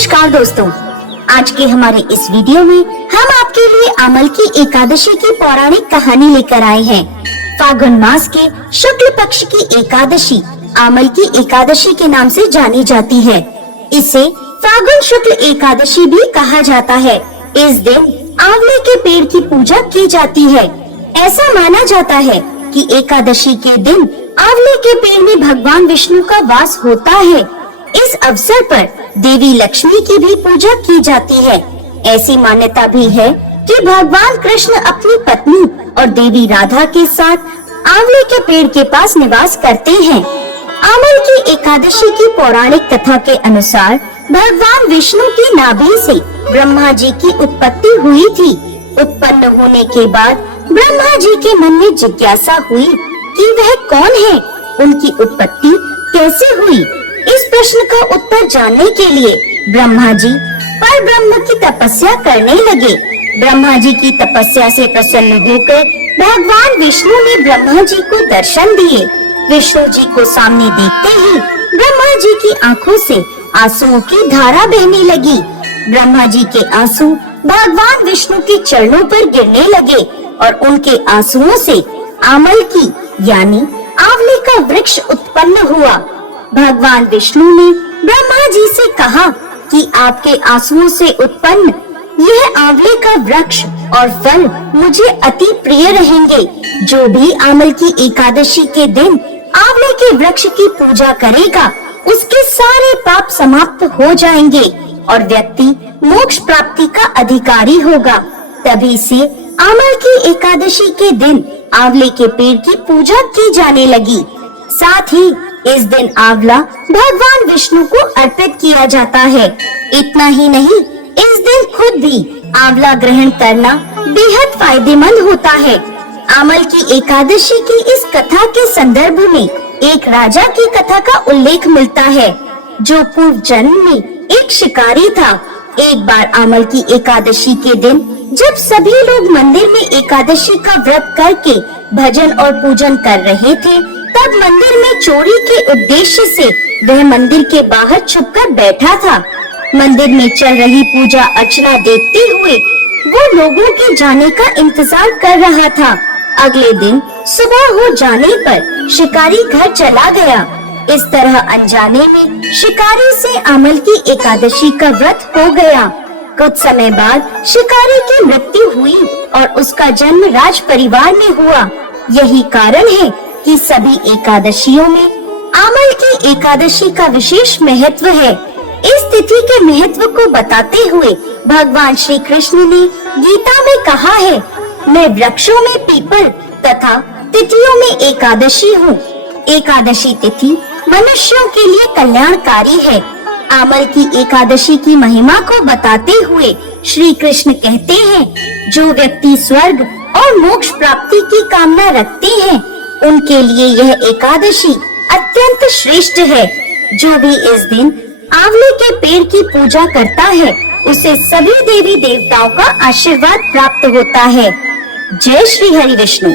नमस्कार दोस्तों, आज के हमारे इस वीडियो में हम आपके लिए आमल की एकादशी की पौराणिक कहानी लेकर आए हैं। फागुन मास के शुक्ल पक्ष की एकादशी आमल की एकादशी के नाम से जानी जाती है। इसे फागुन शुक्ल एकादशी भी कहा जाता है। इस दिन आंवले के पेड़ की पूजा की जाती है। ऐसा माना जाता है कि एकादशी के दिन आंवले के पेड़ में भगवान विष्णु का वास होता है। इस अवसर पर देवी लक्ष्मी की भी पूजा की जाती है। ऐसी मान्यता भी है कि भगवान कृष्ण अपनी पत्नी और देवी राधा के साथ आंवले के पेड़ के पास निवास करते हैं। आमल की एकादशी की पौराणिक कथा के अनुसार भगवान विष्णु की नाभि से ब्रह्मा जी की उत्पत्ति हुई थी। उत्पन्न होने के बाद ब्रह्मा जी के मन में जिज्ञासा हुई कि वह कौन है, उनकी उत्पत्ति कैसे हुई। इस प्रश्न का उत्तर जानने के लिए ब्रह्मा जी पर ब्रह्म की तपस्या करने लगे। ब्रह्मा जी की तपस्या से प्रसन्न होकर भगवान विष्णु ने ब्रह्मा जी को दर्शन दिए। विष्णु जी को सामने देखते ही ब्रह्मा जी की आंखों से आंसुओं की धारा बहने लगी। ब्रह्मा जी के आंसू भगवान विष्णु के चरणों पर गिरने लगे और उनके आंसुओं से आमल की यानी आंवले का वृक्ष उत्पन्न हुआ। भगवान विष्णु ने ब्रह्मा जी से कहा कि आपके आंसुओं से उत्पन्न यह आंवले का वृक्ष और फल मुझे अति प्रिय रहेंगे। जो भी आमल की एकादशी के दिन आंवले के वृक्ष की पूजा करेगा उसके सारे पाप समाप्त हो जाएंगे और व्यक्ति मोक्ष प्राप्ति का अधिकारी होगा। तभी से आमल की एकादशी के दिन आंवले के पेड़ की पूजा की जाने लगी। साथ ही इस दिन आंवला भगवान विष्णु को अर्पित किया जाता है। इतना ही नहीं, इस दिन खुद भी आंवला ग्रहण करना बेहद फायदेमंद होता है। आमल की एकादशी की इस कथा के संदर्भ में एक राजा की कथा का उल्लेख मिलता है, जो पूर्व जन्म में एक शिकारी था। एक बार आमल की एकादशी के दिन जब सभी लोग मंदिर में एकादशी का व्रत करके भजन और पूजन कर रहे थे, तब मंदिर में चोरी के उद्देश्य से वह मंदिर के बाहर छुपकर बैठा था। मंदिर में चल रही पूजा अर्चना देखते हुए वो लोगों के जाने का इंतजार कर रहा था। अगले दिन सुबह हो जाने पर शिकारी घर चला गया। इस तरह अनजाने में शिकारी से आमल की एकादशी का व्रत हो गया। कुछ समय बाद शिकारी की मृत्यु हुई और उसका जन्म राज परिवार में हुआ। यही कारण है कि सभी एकादशियों में आमल की एकादशी का विशेष महत्व है। इस तिथि के महत्व को बताते हुए भगवान श्री कृष्ण ने गीता में कहा है, मैं वृक्षों में पीपल तथा तिथियों में एकादशी हूँ। एकादशी तिथि मनुष्यों के लिए कल्याणकारी है। आमल की एकादशी की महिमा को बताते हुए श्री कृष्ण कहते हैं, जो व्यक्ति स्वर्ग और मोक्ष प्राप्ति की कामना रखते हैं उनके लिए यह एकादशी अत्यंत श्रेष्ठ है। जो भी इस दिन आंवले के पेड़ की पूजा करता है उसे सभी देवी देवताओं का आशीर्वाद प्राप्त होता है। जय श्री हरि विष्णु।